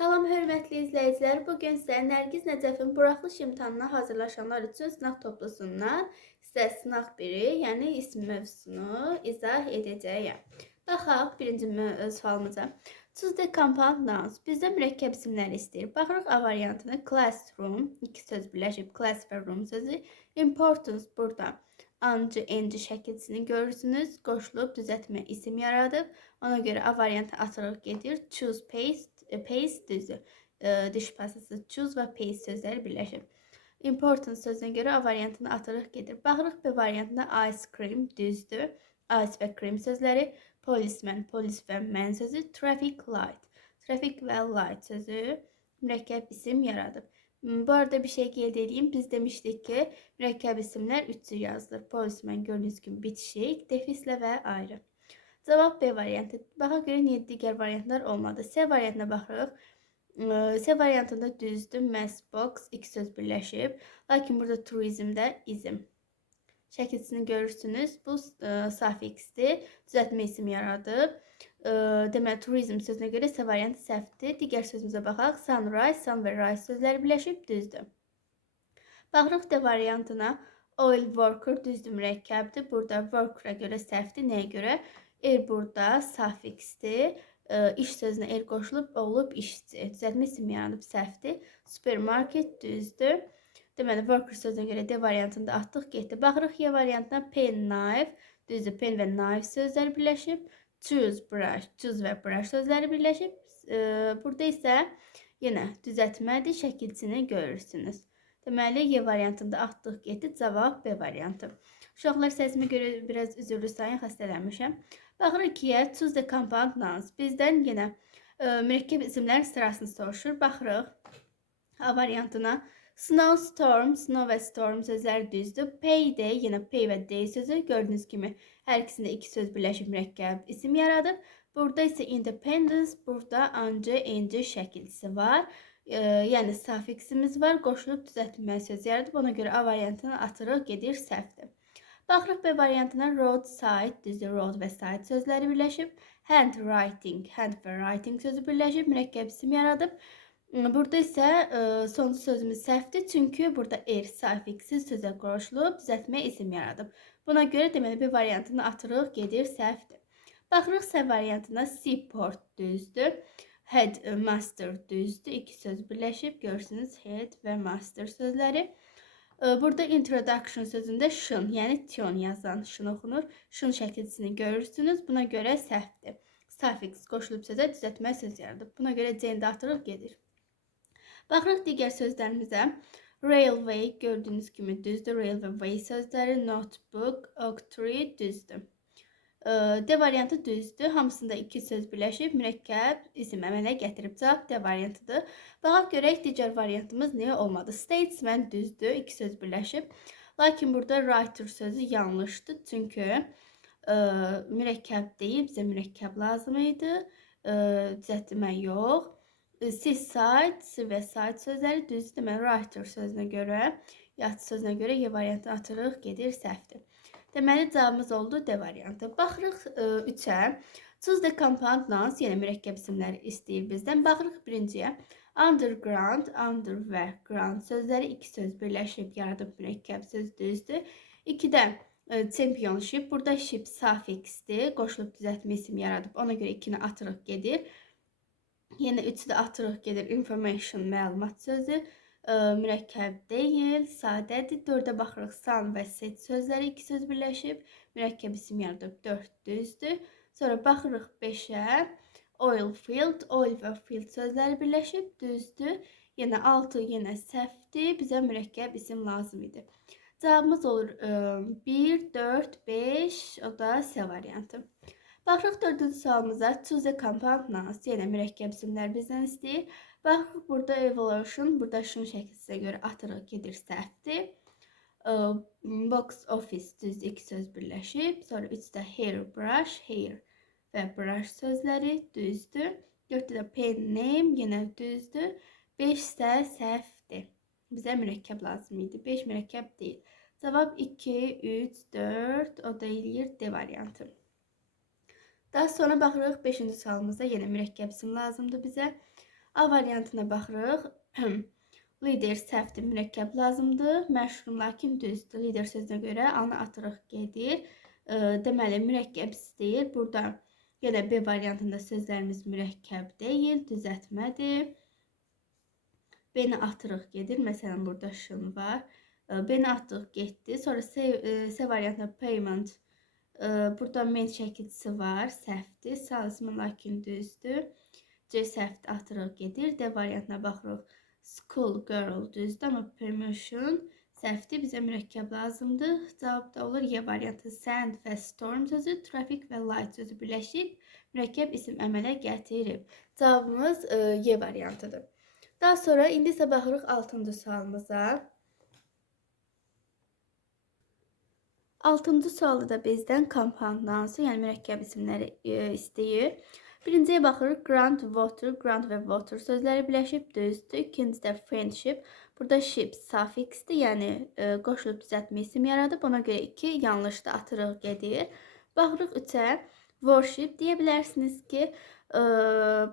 Salam hörmətli izləyicilər. Bu gün sizə Nərgiz Nəcəfin buraxılış imtahanına hazırlaşanlar üçün sınaq toplusundan sizə sınaq 1-i, yəni isim mövzusunu izah edəcəyəm. Baxaq birinci sualımıza. Choose the compound nouns. Bizdə mürəkkəb isimləri istəyir. Baxırıq A variantını. Classroom, iki söz birləşib class və room sözü. Importance burada ancı, enci şəkilçisini görürsünüz. Qoşulub düzəltmə isim yaradıb. Ona görə A variantı atırıq gedir. Choose paste düzdür. Diş pasası choose və paste sözləri birləşib. Important sözünə görə A variantını atırıq gedir. Baxırıq B variantına ice cream düzdür. Ice və cream sözləri. Policeman, polis və man sözü. Traffic light, traffic və light sözü mürəkkəb isim yaradıb. Bu arada bir şey qeyd edeyim. Biz demişdik ki, mürəkkəb isimlər 3 cür yazılır. Policeman gördüyünüz kimi bitişik, defislə və ayrı. Cavab B variantı. Baxa görə niyə digər variantlar olmadı? C variantına baxırıq. C variantında düzdür. Matchbox, iki söz birləşib. Lakin burada turizmdə izm şəkilçisini görürsünüz. Bu sufiksdir. Düzəltmə isim yaradıb. Deməli, turizm sözünə görə C variantı səhvdir. Digər sözümüzə baxaq. Sunrise, sun və rise sözləri birləşib düzdür. Baxırıq D variantına. Oil worker düzdür, mürəkkəbdir. Burada worker'a görə səhvdir. Nəyə görə? Er burada sufiksdir. İş sözünə er qoşulub olub işçi. Düzəltmə isim yaranıb səhvdir. Supermarket düzdür. Deməli, worker sözünə görə D variantında atdıq getdi. Baxırıq Y variantına pen, knife düzdür. Pen və knife sözləri birləşib. Choose, brush, choose və brush sözləri birləşib. Burada isə yenə düzəltmədir. Şəkilçini görürsünüz. Deməli, Y variantında atdıq getdi. Cavab B variantı. Uşaqlar, səsimə görə biraz üzürlü sayın, xəstələnmişəm. Baxırıq ki, choose the compound nouns. Bizdən yenə mürəkkəb isimlər sırasını soruşur. Baxırıq A variantına. Snowstorm, snow və storm sözləri düzdür. Payday, yenə pay və day sözü. Gördüyünüz kimi hər ikisində iki söz birləşib mürəkkəb isim yaradıb. Burada isə independence, burada ancı, enci şəkilçisi var. Yəni sufiksimiz var. Qoşulub düzəltmə söz yaradıb. Ona görə A variantını atırıq, gedir səhvdir. Baxırıq B variantına. Roadside, düzdür. Road və side sözləri birləşib. Handwriting, hand və writing sözü birləşib. Mürəkkəb isim yaradıb. Burada isə sonuncu sözümüz səhvdir. Çünki burada er sufiksi sözə qoşulub düzəltmə isim yaradıb. Buna görə deməli B variantını atırıq, gedir səhvdir. Baxırıq C variantına. Seaport düzdür. Head, master düzdür. İki söz birləşib. Görürsünüz head və master sözləri. Burada introduction sözündə şın, yəni tion yazan şın oxunur. Şın şəkilçisini görürsünüz. Buna görə səhvdir. Sufiks qoşulub sözə düzəltmə söz yaradıb. Buna görə C-ni də atırıq, gedir. Baxırıq digər sözlərimizə. Railway gördüyünüz kimi düzdür. Railway way sözləri. Notebook, oak tree düzdür. D variantı düzdür. Hamısında iki söz birləşib mürəkkəb isim əmələ gətirib. Cavab D variantıdır. Baxaq görək digər variantımız niyə olmadı. Statesman düzdür. İki söz birləşib. Lakin burada writer sözü yanlışdır. Çünki mürəkkəb deyil. Bizə mürəkkəb lazım idi. Düzəltmə yox. Seaside və side sözləri düzdür. Deməli, writer sözünə görə, yazıcı sözünə görə Y variantı atırıq, gedir səhvdir. Deməli, cavabımız oldu D variantı. Baxırıq 3-ə. Choose the compound nouns, yenə mürəkkəb isimləri istəyir bizdən. Baxırıq birinciyə. Underground, under və ground sözləri iki söz birləşib yaradıb mürəkkəb söz düzdür. 2-də championship, burada ship sufiksdir. Qoşulub düzəltmə isim yaradıb. Ona görə 2-ni atırıq, gedir. Yenə 3-də atırıq gedir. Information, məlumat sözü. Mürəkkəb deyil, sadədir. 4-də baxırıq. Sun və set sözləri iki söz birləşib. Mürəkkəb isim yaradıb. 4 düzdür. Sonra baxırıq 5-ə. Oil field, oil və field sözləri birləşib. Düzdür. Yenə 6 yenə səhvdir. Bizə mürəkkəb isim lazım idi. Cavabımız olur 1, 4, 5. O da C variantı. Baxırıq 4-cü sualımıza. Choose a compound nouns. Yenə mürəkkəb isimlər bizdən istəyir. Baxırıq burada evolution, burada şun şəkilçisinə görə atırıq, gedir səhvdir. Box office düzdür, iki söz birləşib. Sonra 3-də hair brush, hair və brush sözləri düzdür. 4-də də pen name yenə düzdür. 5-də səhvdir. Bizə mürəkkəb lazım idi. 5 mürəkkəb deyil. Cavab 2, 3, 4. O da eləyir D variantı. Daha sonra baxırıq 5-ci sualımızda yenə mürəkkəb isim lazımdır bizə. A variantına baxırıq. Lider səhvdir, mürəkkəb lazımdır. Məşğul lakin düzdür. Lider sözünə görə anı atırıq gedir. Deməli, mürəkkəb istəyir. Burada yenə B variantında sözlərimiz mürəkkəb deyil, düzəltmədir. B-ni atırıq gedir. Məsələn, burada şın var. B-ni atdıq getdi. Sonra C variantında payment. Burada main şəkilçisi var, səhvdir. Salesman lakin düzdür. C səhvdir, atırıq gedir. D variantına baxırıq. School girl düzdür, amma promotion səhvdir. Bizə mürəkkəb lazımdır. Cavab da olur Y variantı. Sand və storm sözü, traffic və light sözü birləşib mürəkkəb isim əmələ gətirib. Cavabımız Y variantıdır. Daha sonra indi isə baxırıq 6-cı sualımıza. 6-cı sualda da bizdən compound nouns, yəni mürəkkəb isimləri istəyir. Birinciyə baxırıq. Grant, water, grant və water sözləri birləşib düzdür. İkincidə friendship. Burada ship suffixdir, yəni qoşulub düzəltmə isim yaradıb. Ona görə 2 yanlışda atırıq gedir. Baxırıq 3-ə. Worship deyə bilərsiniz ki,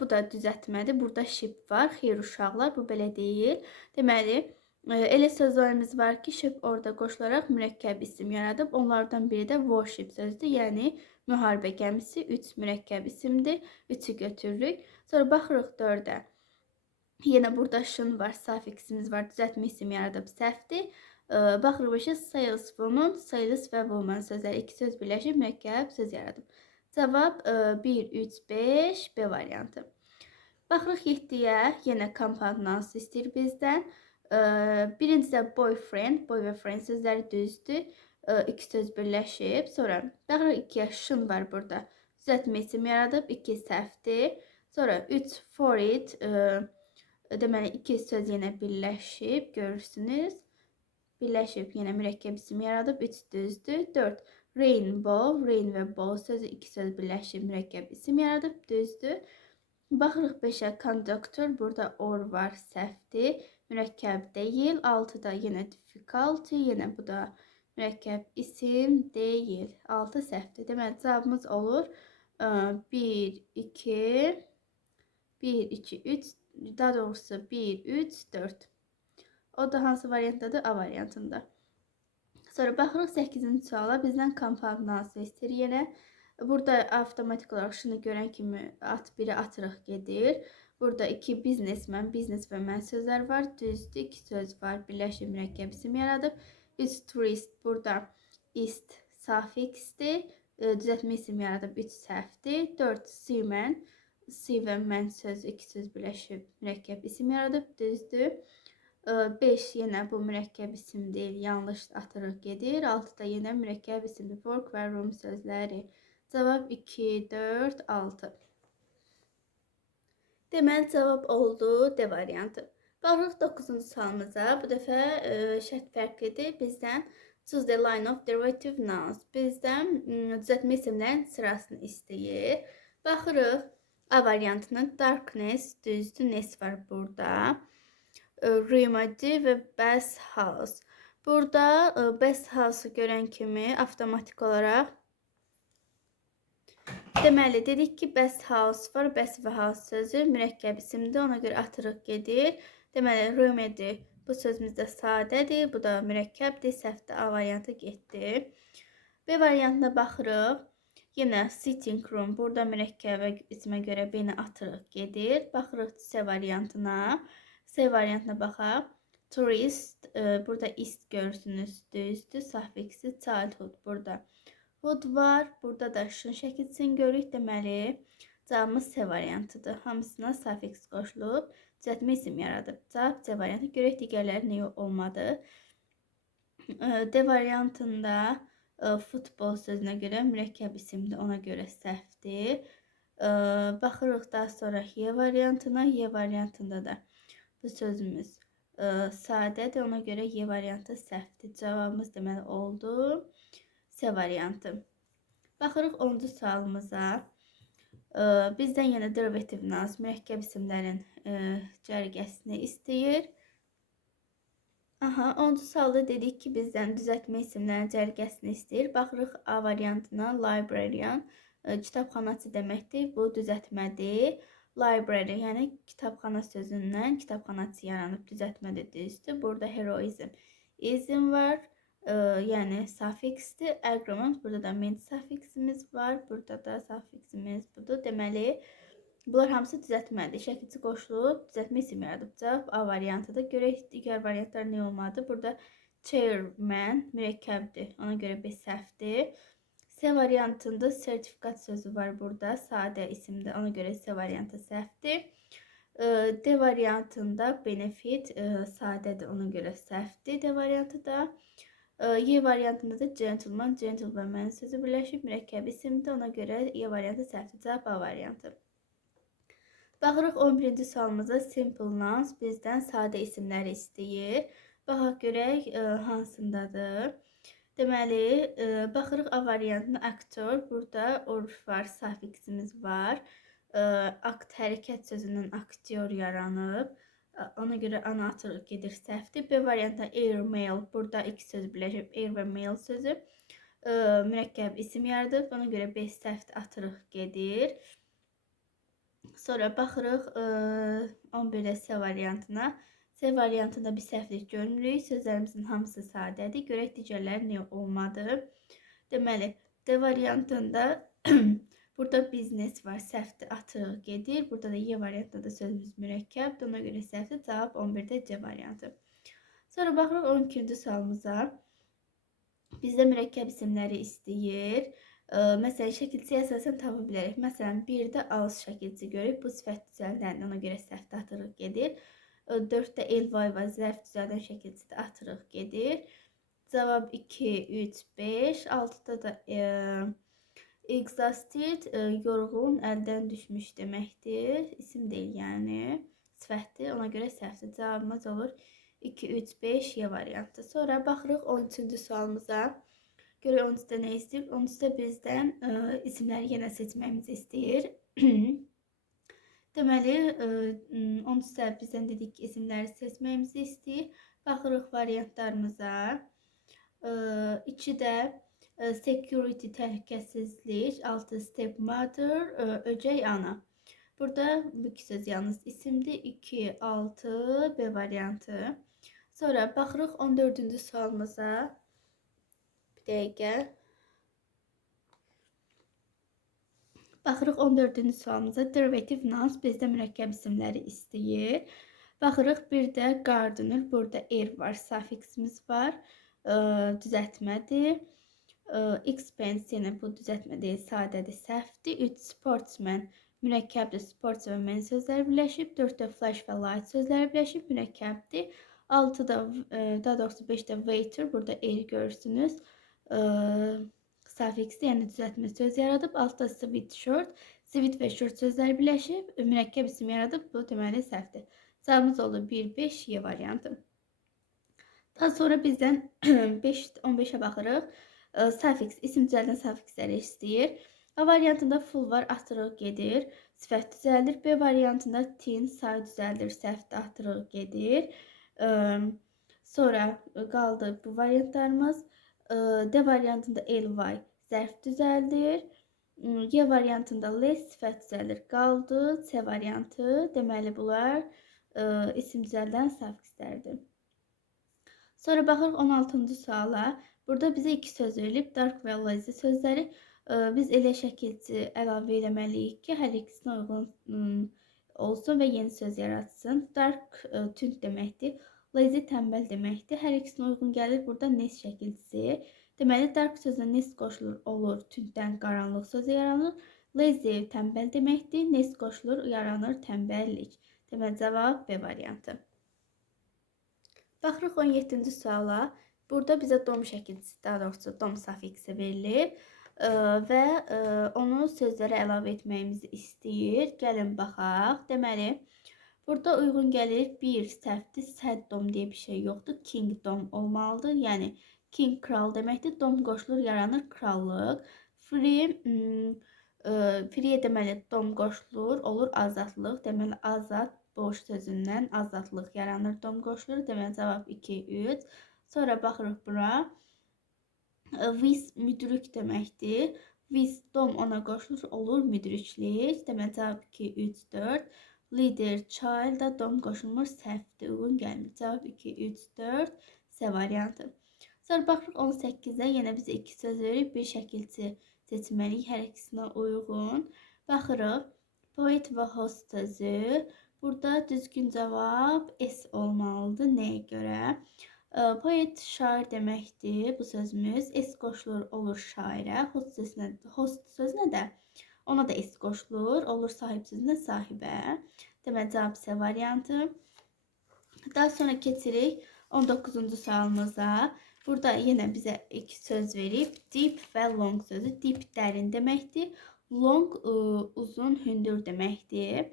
bu da düzəltmədir. Burada ship var. Xeyr uşaqlar, bu belə deyil. Deməli, elə sözlərimiz var ki, ship orada qoşularaq mürəkkəb isim yaradıb. Onlardan biri də worship sözdür, yəni müharibə gəmisi 3 mürəkkəb isimdir. 3'ü götürürük. Sonra baxırıq 4'ə. Yenə burada şın var, suffiximiz var. Düzəltmə isim yaradıb səhvdir. Baxırıq 5'ə saleswoman, sales və woman sözləri 2 söz birləşib mürəkkəb söz yaradıb. Cavab 1, 3, 5 B variantı. Baxırıq 7'yə. Yenə compound nouns istəyir bizdən. Birincisi boyfriend, boy və friend sözləri düzdür. 2 söz birləşib. Sonra baxırıq 2'yə şın var burada. Düzəltmə isim yaradıb 2 səhvdir. Sonra 3 for it. Deməli 2 söz yenə birləşib. Görürsünüz. Birləşib yenə mürəkkəb isim yaradıb 3 düzdür. 4 rainbow, rain və bow sözü 2 söz birləşib mürəkkəb isim yaradıb düzdür. Baxırıq 5'ə conductor. Burada or var, səhvdir. Mürəkkəb deyil. 6'da yenə difficulty. Yenə bu da mürəkkəb isim deyil. 6 səhvdir. Deməli, cavabımız olur 1, 2, 1, 2, 3, daha doğrusu 1, 3, 4. O da hansı variantdadır? A variantında. Sonra baxırıq 8-ci suala. Bizdən compound nouns istəyir yenə. Burada avtomatik olaraq şunu görən kimi biri atırıq gedir. Burada 2 businessman, business və mən sözlər var. Düzdür, 2 söz var. Birləşib mürəkkəb isim yaradıb. 3 turist, burada ist suffixdir. Düzəltmə isim yaradıb 3 səhvdir. 4 seaman, sea və mən sözü 2 söz birləşib mürəkkəb isim yaradıb. Düzdür. 5 yenə bu mürəkkəb isim deyil. Yanlış atırıq gedir. 6'da yenə mürəkkəb isimdir. Work və room sözləri. Cavab 2, 4, 6. Deməli, cavab oldu D variantı. Baxırıq 9-cu sualımıza. Bu dəfə şərt fərqlidir. Bizdən choose the line of derivative nouns. Bizdən düzəltmə isimlərin sırasını istəyir. Baxırıq A variantının darkness, düzdür, ness var burada. Remedy və bath house. Burada bath house'u görən kimi avtomatik olaraq deməli, dedik ki, bath house var. Bath və house sözü mürəkkəb isimdir. Ona görə atırıq gedir. Deməli, remedy bu sözümüzdə sadədir. Bu da mürəkkəbdir. Səhvdə A variantı getdi. B variantına baxırıq. Yenə sitting room. Burada mürəkkəbə ismə görə B-ni atırıq gedir. Baxırıq C variantına. C variantına baxaq. Tourist. Burada ist görürsünüz. Düzdür. Suffixi childhood burada. Hood var. Burada da şın şəkilçisini görürük. Deməli, cavabımız C variantıdır. Hamısına suffix qoşulub düzəltmə isim yaradıb. Cavab C variantı. Görək digərləri niyə olmadı. D variantında futbol sözünə görə mürəkkəb isimdir. Ona görə səhvdir. Baxırıq daha sonra Y variantına. Y variantında da bu sözümüz sadədir. Ona görə Y variantı səhvdir. Cavabımız deməli oldu C variantı. Baxırıq 10-cu sualımıza. Bizdən yenə derivative nouns, mürəkkəb isimlərin cərgəsini istəyir. 10-cu sualda dedik ki, bizdən düzəltmə isimlərin cərgəsini istəyir. Baxırıq A variantına. Librarian kitabxanaçı deməkdir. Bu düzəltmədir. Library, yəni kitabxana sözündən kitabxanaçı yaranıb, düzəltmədə düzdür. Burada heroism, ism var, yəni suffixdir. Argument, burada da ment suffiximiz var, burada da suffiximiz budur. Deməli, bunlar hamısı düzəltməlidir. Şəkilçi qoşulub, düzəltmə isim yaradıb. Cavab A variantıdır. Görək digər variantlar nə olmadı? Burada chairman mürəkkəbdir. Ona görə B səhvdir. C variantında sertifikat sözü var burada. Sadə isimdə. Ona görə C variantı səhvdir. D variantında benefit sadədir. Ona görə səhvdir. D variantı da. Y variantında da gentleman, gentleman sözü birləşib mürəkkəb isimdir. Ona görə Y variantı səhvdir. Cavab A variantı. Baxırıq 11-ci sualımıza. Simple nouns bizdən sadə isimləri istəyir. Baxaq görək hansındadır. Deməli, baxırıq A variantına aktor. Burada orf var, suffiximiz var. Akt hərəkət sözündən aktyor yaranıb. Ona görə ana atırıq gedir səhvdir. B variantına airmail. Burada iki söz birləşib. Air və mail sözü mürəkkəb isim yaradıb. Ona görə B səhvdir, atırıq gedir. Sonra baxırıq 11-də C variantına. C variantında bir səhvlik görmürük. Sözlərimizin hamısı sadədir. Görək digərləri nə olmadı. Deməli, D variantında burada biznes var. Səhvdir, atırıq gedir. Burada da Y variantında da sözümüz mürəkkəbdir. Ona görə səhvdir. Cavab 11-də C variantı. Sonra baxırıq 12-ci sualımıza. Bizdə mürəkkəb isimləri istəyir. Məsələn, şəkilçiyə əsasən tapa bilərik. Məsələn, 1-də ağız şəkilçi görürük. Bu sifət düzəldəndə ona görə səhvdir, atırıq gedir. 4-də elvay var, zərf düzəldən şəkilçidə atırıq gedir. Cavab 2, 3, 5. 6-da da exhausted, yorğun, əldən düşmüş deməkdir. İsim deyil, yəni sifətdir. Ona görə səhvdir. Cavabımız olur 2, 3, 5 Y variantı. Sonra baxırıq 13-cü sualımıza. Görək 13-də nə istəyir? 13-də bizdən isimləri yenə seçməyimizi istəyir. Deməli, 13-də bizdən dedik ki, isimləri seçməyimizi istəyir. Baxırıq variantlarımıza. 2-də security, təhlükəsizlik, 6 stepmother, öcək ana. Burada bu iki söz yalnız isimdir. 2, 6, B variantı. Sonra baxırıq 14-cü sualımıza. Bir dəqiqə. Baxırıq 14-cü sualımıza. Derivative nouns bizdə mürəkkəb isimləri istəyir. Baxırıq bir də gardener. Burada er var, suffiximiz var. Düzəltmədir. Expense yenə bu düzəltmə deyil, sadədir, səhvdir. 3 sportsman mürəkkəbdir. Sports və men sözləri birləşib. 4-də flash və light sözləri birləşib mürəkkəbdir. 6-da, daha doğrusu 5-də waiter. Burada er görürsünüz. Suffixdir, yəni düzəltmə söz yaradıb. 6-da sweatshirt, sweat və shirt sözləri birləşib. Mürəkkəb isim yaradıb. Bu deməli səhvdir. Cavabımız olur 1, 5 Y variantı. Daha sonra bizdən 15-ə baxırıq. Suffix, isim düzəldən suffixləri istəyir. A variantında full var, atırıq gedir. Sifət düzəldir. B variantında tin, say düzəldir. Səhvdir, atırıq gedir. Sonra qaldı bu variantlarımız. D variantında ly, zərf düzəldir. Y variantında less, sifət düzəldir. Qaldı. C variantı. Deməli bunlar isim düzəldən suffixlərdir. Sonra baxırıq 16-cı suala. Burada bizə iki söz verilib. Dark və lazy sözləri. Biz elə şəkilçi əlavə eləməliyik ki, hər ikisinə uyğun olsun və yeni söz yaratsın. Dark tünd deməkdir. Lazy tənbəl deməkdir. Hər ikisinə uyğun gəlir. Burada nes şəkilçisi. Deməli, dark sözünə nes qoşulur, olur. Tünddən qaranlıq sözü yaranır. Lazy tənbəl deməkdir. Nes qoşulur, yaranır tənbəllik. Deməli, cavab B variantı. Baxırıq 17-ci suala. Burada bizə dom şəkilçisi, daha doğrusu dom suffiksi verilib və onu sözlərə əlavə etməyimizi istəyir. Gəlin baxaq. Deməli, burada uyğun gəlir. Bir, səhvdir, sad dom deyə bir şey yoxdur. Kingdom olmalıdır. Yəni, king kral deməkdir. Dom qoşulur, yaranır krallıq. Free deməli, dom qoşulur, olur azadlıq. Deməli, azad, boş sözündən azadlıq yaranır, dom qoşulur. Deməli, cavab 2, 3. Sonra baxırıq bura. Vice müdürlük deməkdir. Wisdom ona qoşulur, olur müdriklik. Deməli cavab 2, 3, 4. Leader, child, dom qoşulmur, səhvdir, uyğun gəlmir. Cavab 2, 3, 4. S variantı. Sonra baxırıq 18-də yenə bizə 2 söz verib, bir şəkilçi seçməliyik hər ikisinə uyğun. Baxırıq. Poet və host sözü. Burada düzgün cavab S olmalıdır. Nəyə görə? Poet şair deməkdir bu sözümüz. S qoşulur, olur şairə. Host sözünə də ona da S qoşulur, olur sahib sözünə sahibə. Deməli cavab C variantı. Daha sonra keçirik 19-cu sualımıza. Burada yenə bizə 2 söz verib. Deep və long sözü. Deep dərin deməkdir. Long uzun, hündür deməkdir.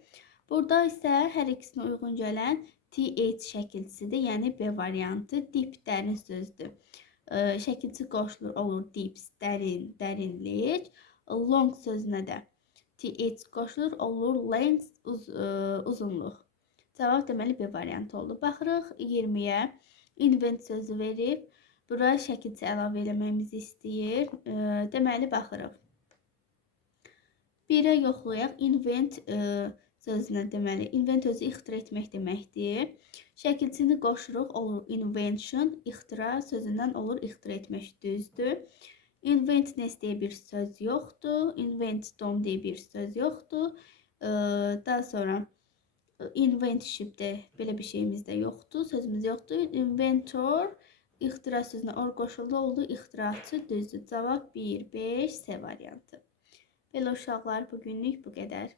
Burada isə hər ikisinə uyğun gələn TH şəkilçisidir, yəni B variantı. Deep dərin sözdür. Şəkilçi qoşulur, olur deep, dərin, dərinlik. Long sözünə də TH qoşulur, olur length, uzunluq. Cavab deməli B variantı oldu. Baxırıq 20-yə. Invent sözü verib. Bura şəkilçi əlavə eləməyimizi istəyir. Deməli baxırıq. 1-ə yoxlayaq. Invent sözünə deməli, invent özü ixtira etmək deməkdir. Şəkilçini qoşuruq, olur invention, ixtira sözündən olur ixtira etmək, düzdür. Inventness deyə bir söz yoxdur. Inventom deyə bir söz yoxdur. Daha sonra inventship də belə bir şeyimiz də yoxdur, sözümüz yoxdur. Inventor, ixtira sözünə or qoşuldu, oldu ixtiraçı, düzdür. Cavab 1, 5, C variantı. Belə uşaqlar, bugünlük bu qədər.